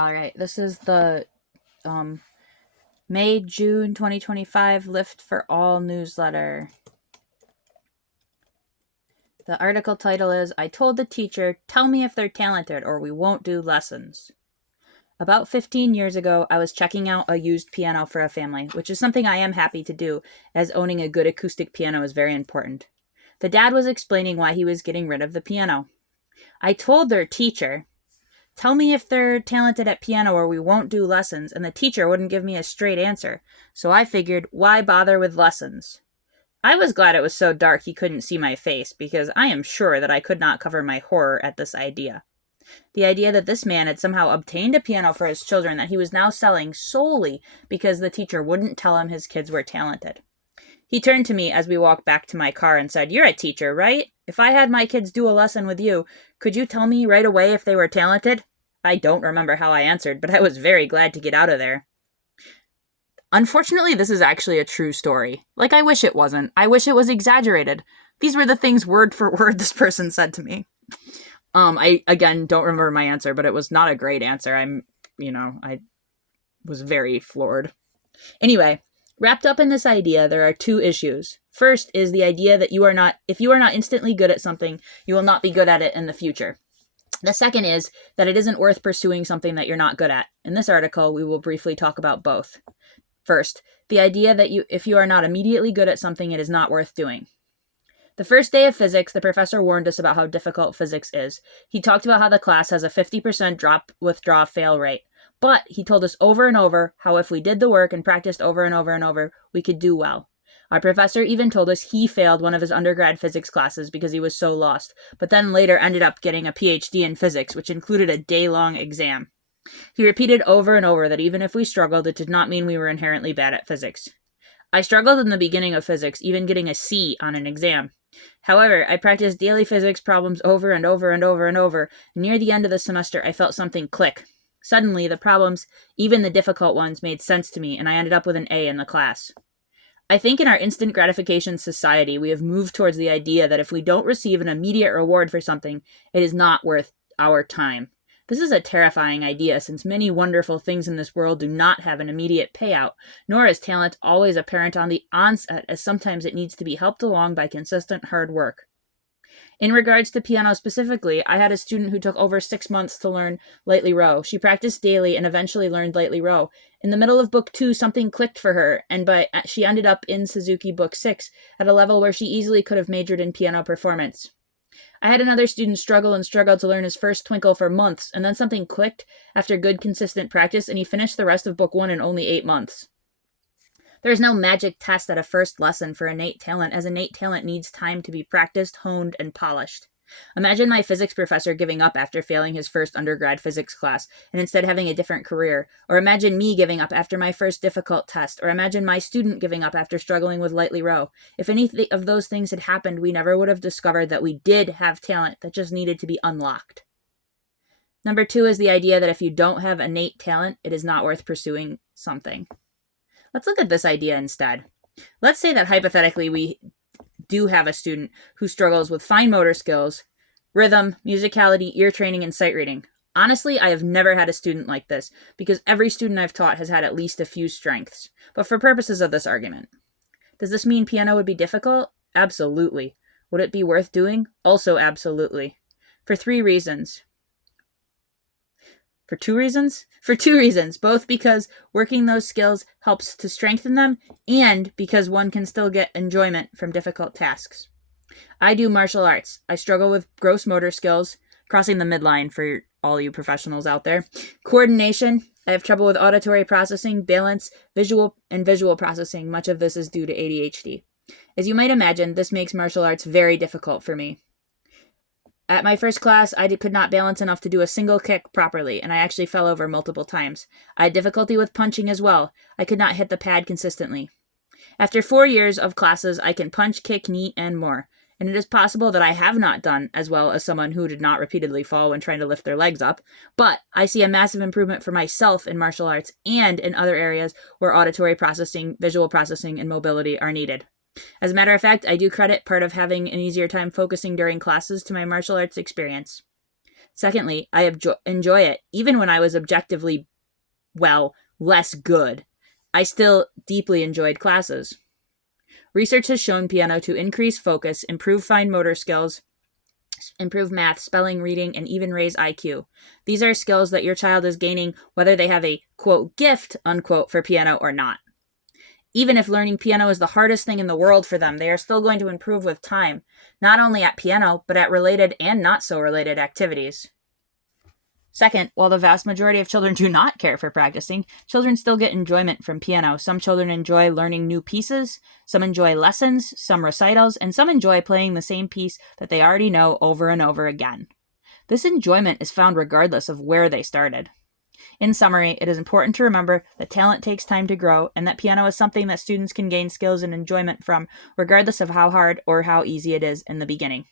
All right, this is the um, May-June 2025 Lift for All newsletter. The article title is, I told the teacher, tell me if they're talented or we won't do lessons. About 15 years ago, I was checking out a used piano for a family, which is something I am happy to do, as owning a good acoustic piano is very important. The dad was explaining why he was getting rid of the piano. I told their teacher, tell me if they're talented at piano or we won't do lessons, and the teacher wouldn't give me a straight answer, so I figured, why bother with lessons? I was glad it was so dark he couldn't see my face, because I am sure that I could not cover my horror at this idea. The idea that this man had somehow obtained a piano for his children that he was now selling solely because the teacher wouldn't tell him his kids were talented. He turned to me as we walked back to my car and said, you're a teacher, right? If I had my kids do a lesson with you, could you tell me right away if they were talented? I don't remember how I answered, but I was very glad to get out of there. Unfortunately, this is actually a true story. Like, I wish it wasn't. I wish it was exaggerated. These were the things word for word this person said to me. I, again, don't remember my answer, but it was not a great answer. I was very floored. Anyway, wrapped up in this idea, there are two issues. First is the idea that if you are not instantly good at something, you will not be good at it in the future. The second is that it isn't worth pursuing something that you're not good at. In this article, we will briefly talk about both. First, the idea that if you are not immediately good at something, it is not worth doing. The first day of physics, the professor warned us about how difficult physics is. He talked about how the class has a 50% drop withdraw fail rate. But he told us over and over how if we did the work and practiced over and over and over, we could do well. Our professor even told us he failed one of his undergrad physics classes because he was so lost, but then later ended up getting a PhD in physics, which included a day-long exam. He repeated over and over that even if we struggled, it did not mean we were inherently bad at physics. I struggled in the beginning of physics, even getting a C on an exam. However, I practiced daily physics problems over and over and over and over, and near the end of the semester I felt something click. Suddenly, the problems, even the difficult ones, made sense to me, and I ended up with an A in the class. I think in our instant gratification society, we have moved towards the idea that if we don't receive an immediate reward for something, it is not worth our time. This is a terrifying idea, since many wonderful things in this world do not have an immediate payout, nor is talent always apparent on the onset, as sometimes it needs to be helped along by consistent hard work. In regards to piano specifically, I had a student who took over 6 months to learn lightly row. She practiced daily and eventually learned lightly row. In the middle of book 2, something clicked for her, and she ended up in Suzuki book 6 at a level where she easily could have majored in piano performance. I had another student struggle to learn his first twinkle for months, and then something clicked after good consistent practice, and he finished the rest of book 1 in only 8 months. There is no magic test at a first lesson for innate talent, as innate talent needs time to be practiced, honed, and polished. Imagine my physics professor giving up after failing his first undergrad physics class and instead having a different career. Or imagine me giving up after my first difficult test. Or imagine my student giving up after struggling with lightly row. If any of those things had happened, we never would have discovered that we did have talent that just needed to be unlocked. Number 2 is the idea that if you don't have innate talent, it is not worth pursuing something. Let's look at this idea instead. Let's say that hypothetically we do have a student who struggles with fine motor skills, rhythm, musicality, ear training, and sight reading. Honestly, I have never had a student like this, because every student I've taught has had at least a few strengths. But for purposes of this argument, does this mean piano would be difficult? Absolutely. Would it be worth doing? Also absolutely. For 3 reasons. For two reasons, both because working those skills helps to strengthen them and because one can still get enjoyment from difficult tasks. I do martial arts. I struggle with gross motor skills, crossing the midline for all you professionals out there. Coordination. I have trouble with auditory processing, balance, visual processing. Much of this is due to ADHD. As you might imagine, this makes martial arts very difficult for me. At my first class, I could not balance enough to do a single kick properly, and I actually fell over multiple times. I had difficulty with punching as well. I could not hit the pad consistently. After 4 years of classes, I can punch, kick, knee, and more. And it is possible that I have not done as well as someone who did not repeatedly fall when trying to lift their legs up, but I see a massive improvement for myself in martial arts and in other areas where auditory processing, visual processing, and mobility are needed. As a matter of fact, I do credit part of having an easier time focusing during classes to my martial arts experience. Secondly, I enjoy it even when I was objectively, well, less good. I still deeply enjoyed classes. Research has shown piano to increase focus, improve fine motor skills, improve math, spelling, reading, and even raise IQ. These are skills that your child is gaining whether they have a, quote, gift, unquote, for piano or not. Even if learning piano is the hardest thing in the world for them, they are still going to improve with time, not only at piano, but at related and not so related activities. Second, while the vast majority of children do not care for practicing, children still get enjoyment from piano. Some children enjoy learning new pieces, some enjoy lessons, some recitals, and some enjoy playing the same piece that they already know over and over again. This enjoyment is found regardless of where they started. In summary, it is important to remember that talent takes time to grow and that piano is something that students can gain skills and enjoyment from regardless of how hard or how easy it is in the beginning.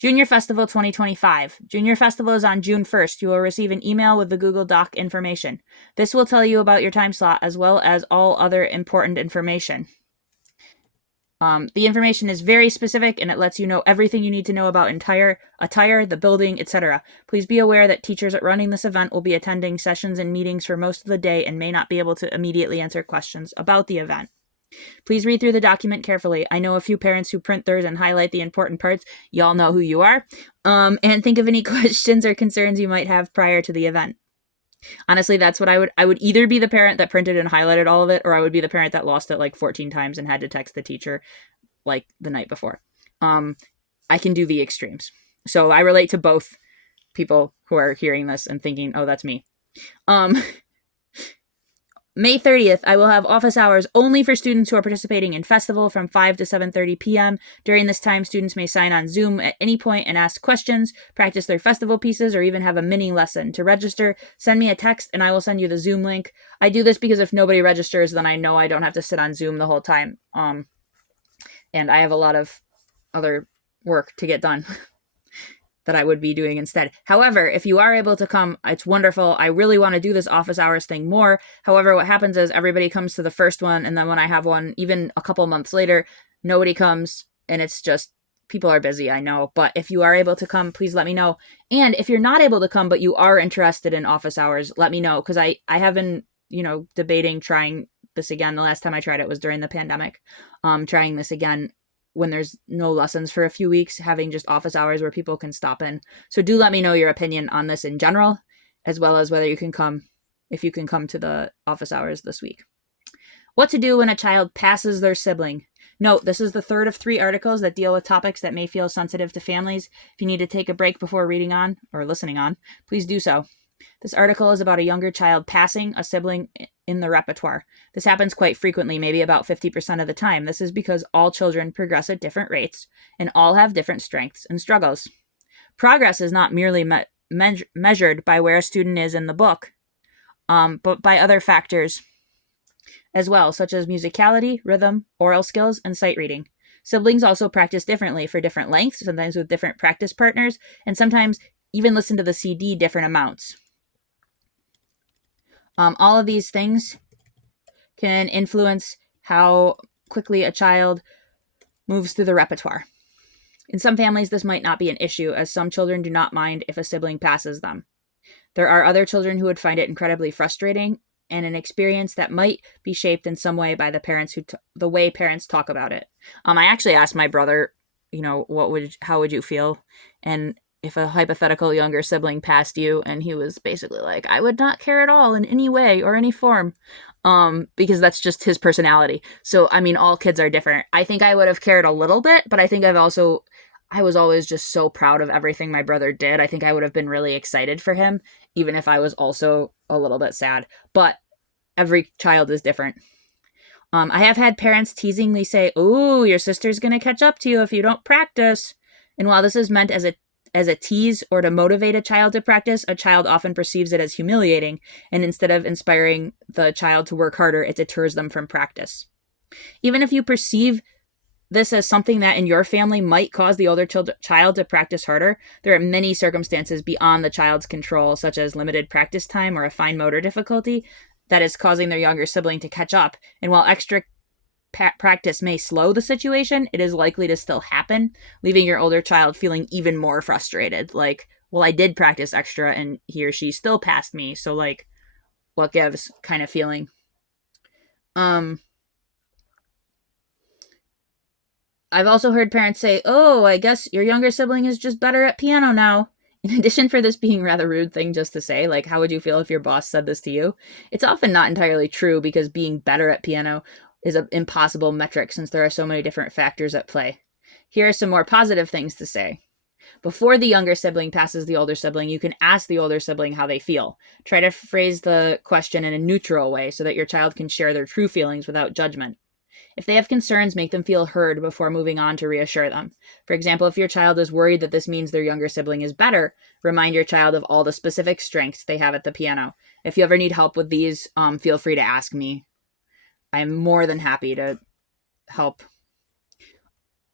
Junior Festival 2025. Junior Festival is on June 1st. You will receive an email with the Google Doc information. This will tell you about your time slot as well as all other important information. The information is very specific and it lets you know everything you need to know about attire, the building, etc. Please be aware that teachers running this event will be attending sessions and meetings for most of the day and may not be able to immediately answer questions about the event. Please read through the document carefully. I know a few parents who print theirs and highlight the important parts. Y'all know who you are. And think of any questions or concerns you might have prior to the event. Honestly, that's what I would either be the parent that printed and highlighted all of it, or I would be the parent that lost it like 14 times and had to text the teacher like the night before. I can do the extremes. So I relate to both people who are hearing this and thinking, oh, that's me. May 30th, I will have office hours only for students who are participating in festival from 5 to 7:30 p.m. During this time, students may sign on Zoom at any point and ask questions, practice their festival pieces, or even have a mini lesson. To register, send me a text and I will send you the Zoom link. I do this because if nobody registers, then I know I don't have to sit on Zoom the whole time. And I have a lot of other work to get done that I would be doing instead. However, if you are able to come, it's wonderful. I really want to do this office hours thing more. However, what happens is everybody comes to the first one, and then when I have one, even a couple months later, nobody comes, and it's just, people are busy, I know. But if you are able to come, please let me know. And if you're not able to come, but you are interested in office hours, let me know, because I have been, debating trying this again. The last time I tried it was during the pandemic. Trying this again when there's no lessons for a few weeks, having just office hours where people can stop in. So do let me know your opinion on this in general, as well as whether you can come, if you can come to the office hours this week. What to do when a child passes their sibling. Note, this is the third of 3 articles that deal with topics that may feel sensitive to families. If you need to take a break before reading on or listening on, please do so. This article is about a younger child passing a sibling in the repertoire. This happens quite frequently, maybe about 50% of the time. This is because all children progress at different rates and all have different strengths and struggles. Progress is not merely measured by where a student is in the book, but by other factors as well, such as musicality, rhythm, oral skills, and sight reading. Siblings also practice differently for different lengths, sometimes with different practice partners, and sometimes even listen to the CD different amounts. All of these things can influence how quickly a child moves through the repertoire. In some families, this might not be an issue, as some children do not mind if a sibling passes them. There are other children who would find it incredibly frustrating and an experience that might be shaped in some way by the parents the way parents talk about it. I actually asked my brother, how would you feel? And if a hypothetical younger sibling passed you, and he was basically like, I would not care at all in any way or any form, because that's just his personality. So, all kids are different. I think I would have cared a little bit, but I think I was always just so proud of everything my brother did. I think I would have been really excited for him, even if I was also a little bit sad. But every child is different. I have had parents teasingly say, "Ooh, your sister's going to catch up to you if you don't practice." And while this is meant as a tease or to motivate a child to practice, a child often perceives it as humiliating, and instead of inspiring the child to work harder, it deters them from practice. Even if you perceive this as something that in your family might cause the older child to practice harder, there are many circumstances beyond the child's control, such as limited practice time or a fine motor difficulty, that is causing their younger sibling to catch up. And while extra practice may slow the situation, it is likely to still happen, leaving your older child feeling even more frustrated. Like, well, I did practice extra and he or she still passed me. So, like, what gives kind of feeling. I've also heard parents say, oh, I guess your younger sibling is just better at piano now. In addition for this being a rather rude thing just to say, like, how would you feel if your boss said this to you? It's often not entirely true because being better at piano is an impossible metric since there are so many different factors at play. Here are some more positive things to say. Before the younger sibling passes the older sibling, you can ask the older sibling how they feel. Try to phrase the question in a neutral way so that your child can share their true feelings without judgment. If they have concerns, make them feel heard before moving on to reassure them. For example, if your child is worried that this means their younger sibling is better, remind your child of all the specific strengths they have at the piano. If you ever need help with these, feel free to ask me. I'm more than happy to help.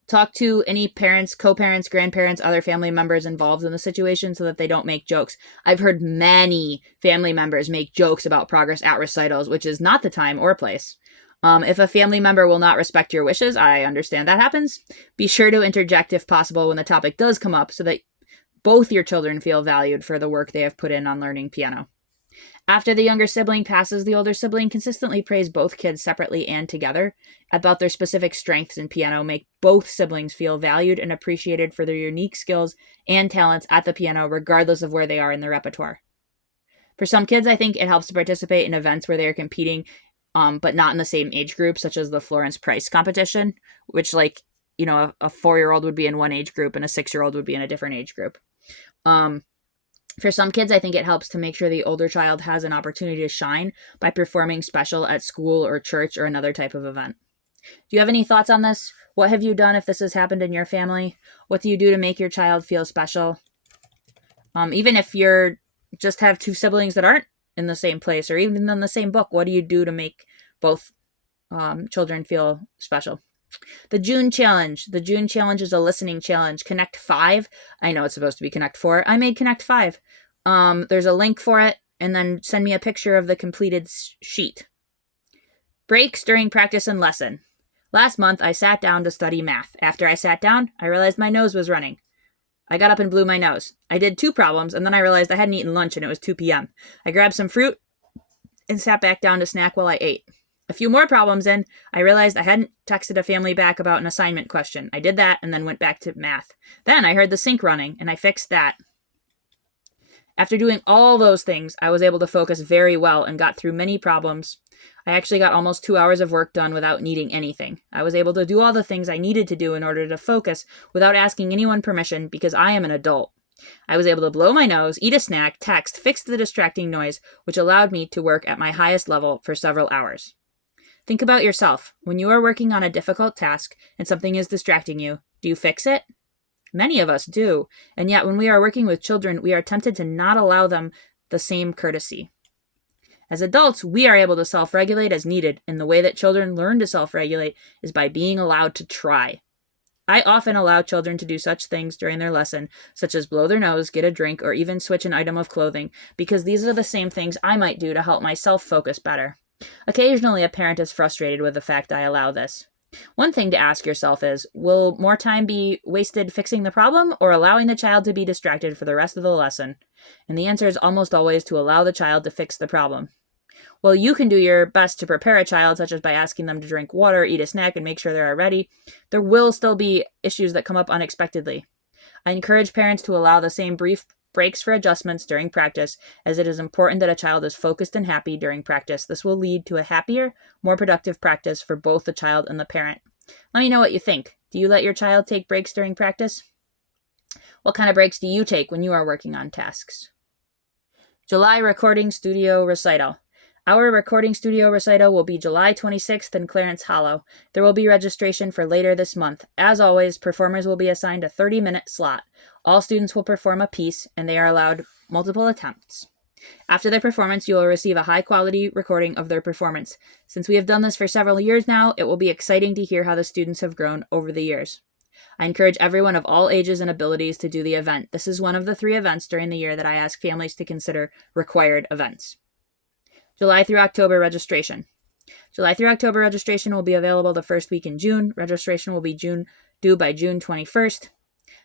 Talk to any parents, co-parents, grandparents, other family members involved in the situation so that they don't make jokes. I've heard many family members make jokes about progress at recitals, which is not the time or place. If a family member will not respect your wishes, I understand that happens. Be sure to interject if possible when the topic does come up so that both your children feel valued for the work they have put in on learning piano. After the younger sibling passes the older sibling, consistently praise both kids separately and together about their specific strengths in piano. Make both siblings feel valued and appreciated for their unique skills and talents at the piano, regardless of where they are in the repertoire. For some kids, I think it helps to participate in events where they are competing but not in the same age group, such as the Florence Price competition, which, like, you know, a 4-year-old would be in one age group and a 6-year-old would be in a different age group. For some kids, I think it helps to make sure the older child has an opportunity to shine by performing special at school or church or another type of event. Do you have any thoughts on this? What have you done if this has happened in your family? What do you do to make your child feel special? Even if you're just have two siblings that aren't in the same place or even in the same book, what do you do to make both children feel special? The June challenge. The June challenge is a listening challenge. Connect 5. I know it's supposed to be Connect 4. I made Connect 5. There's a link for it, and then send me a picture of the completed sheet. Breaks during practice and lesson. Last month, I sat down to study math. After I sat down, I realized my nose was running. I got up and blew my nose. I did 2 problems, and then I realized I hadn't eaten lunch and it was 2 p.m. I grabbed some fruit and sat back down to snack while I ate. A few more problems in, I realized I hadn't texted a family back about an assignment question. I did that and then went back to math. Then I heard the sink running, and I fixed that. After doing all those things, I was able to focus very well and got through many problems. I actually got almost 2 hours of work done without needing anything. I was able to do all the things I needed to do in order to focus without asking anyone permission because I am an adult. I was able to blow my nose, eat a snack, text, fix the distracting noise, which allowed me to work at my highest level for several hours. Think about yourself. When you are working on a difficult task and something is distracting you, do you fix it? Many of us do, and yet when we are working with children, we are tempted to not allow them the same courtesy. As adults, we are able to self-regulate as needed, and the way that children learn to self-regulate is by being allowed to try. I often allow children to do such things during their lesson, such as blow their nose, get a drink, or even switch an item of clothing, because these are the same things I might do to help myself focus better. Occasionally, a parent is frustrated with the fact I allow this. One thing to ask yourself is, will more time be wasted fixing the problem or allowing the child to be distracted for the rest of the lesson? And the answer is almost always to allow the child to fix the problem. While you can do your best to prepare a child, such as by asking them to drink water, eat a snack, and make sure they are ready, there will still be issues that come up unexpectedly. I encourage parents to allow the same brief breaks for adjustments during practice, as it is important that a child is focused and happy during practice. This will lead to a happier, more productive practice for both the child and the parent. Let me know what you think. Do you let your child take breaks during practice? What kind of breaks do you take when you are working on tasks? July Recording Studio Recital. Our recording studio recital will be July 26th in Clarence Hollow. There will be registration for later this month. As always, performers will be assigned a 30-minute slot. All students will perform a piece, and they are allowed multiple attempts. After their performance, you will receive a high-quality recording of their performance. Since we have done this for several years now, it will be exciting to hear how the students have grown over the years. I encourage everyone of all ages and abilities to do the event. This is one of the 3 events during the year that I ask families to consider required events. July through October registration. July through October registration will be available the first week in June. Registration will be due by June 21st.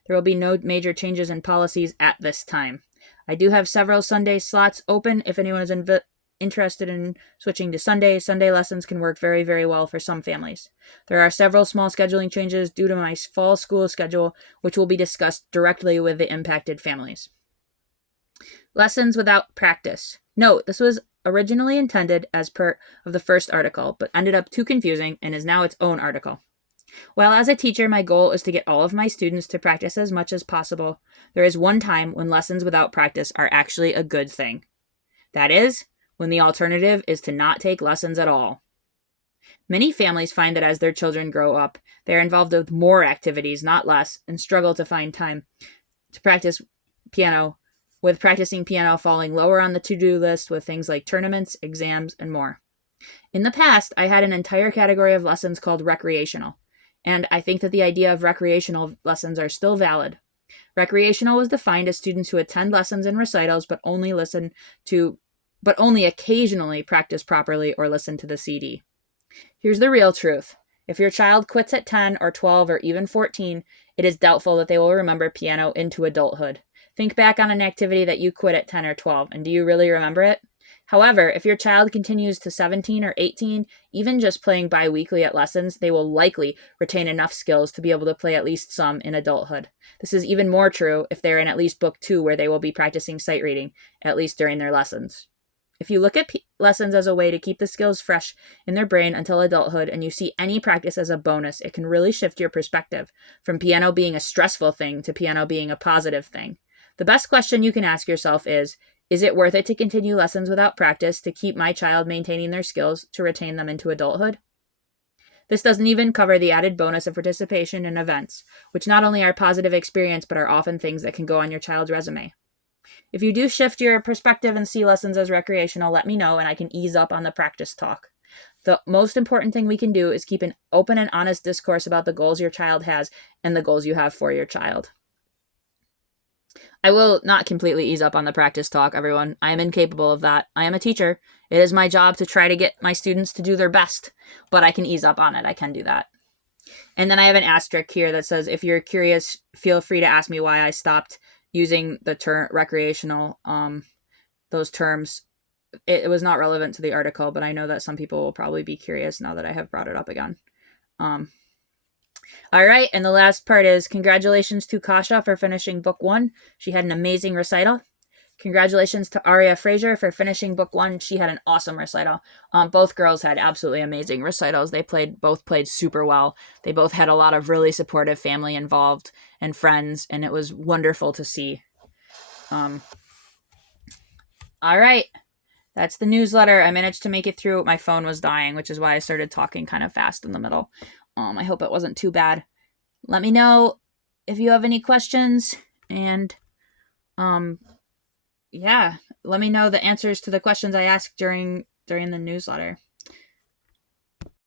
There will be no major changes in policies at this time. I do have several Sunday slots open if anyone is interested in switching to Sunday. Sunday lessons can work very, very well for some families. There are several small scheduling changes due to my fall school schedule, which will be discussed directly with the impacted families. Lessons without practice. Note, this was originally intended as part of the first article, but ended up too confusing and is now its own article. While as a teacher, my goal is to get all of my students to practice as much as possible, there is one time when lessons without practice are actually a good thing. That is, when the alternative is to not take lessons at all. Many families find that as their children grow up, they are involved with more activities, not less, and struggle to find time to practice piano, with practicing piano falling lower on the to-do list with things like tournaments, exams, and more. In the past, I had an entire category of lessons called recreational, and I think that the idea of recreational lessons are still valid. Recreational was defined as students who attend lessons and recitals but only occasionally practice properly or listen to the CD. Here's the real truth. If your child quits at 10 or 12 or even 14, it is doubtful that they will remember piano into adulthood. Think back on an activity that you quit at 10 or 12, and do you really remember it? However, if your child continues to 17 or 18, even just playing bi-weekly at lessons, they will likely retain enough skills to be able to play at least some in adulthood. This is even more true if they're in at least book 2, where they will be practicing sight reading, at least during their lessons. If you look at lessons as a way to keep the skills fresh in their brain until adulthood, and you see any practice as a bonus, it can really shift your perspective from piano being a stressful thing to piano being a positive thing. The best question you can ask yourself is it worth it to continue lessons without practice to keep my child maintaining their skills to retain them into adulthood? This doesn't even cover the added bonus of participation in events, which not only are positive experience but are often things that can go on your child's resume. If you do shift your perspective and see lessons as recreational, let me know and I can ease up on the practice talk. The most important thing we can do is keep an open and honest discourse about the goals your child has and the goals you have for your child. I will not completely ease up on the practice talk, everyone. I am incapable of that. I am a teacher. It is my job to try to get my students to do their best, but I can ease up on it. I can do that. And then I have an asterisk here that says, if you're curious, feel free to ask me why I stopped using the term recreational, those terms. It was not relevant to the article, but I know that some people will probably be curious now that I have brought it up again. All right, and the last part is congratulations to Kasha for finishing book 1. She had an amazing recital. Congratulations to Aria Fraser for finishing book 1. She had an awesome recital. Both girls had absolutely amazing recitals. They both played super well. They both had a lot of really supportive family involved and friends, and it was wonderful to see. All right, that's the newsletter. I managed to make it through. My phone was dying, which is why I started talking kind of fast in the middle. I hope it wasn't too bad. Let me know if you have any questions, and yeah, let me know the answers to the questions I asked during the newsletter.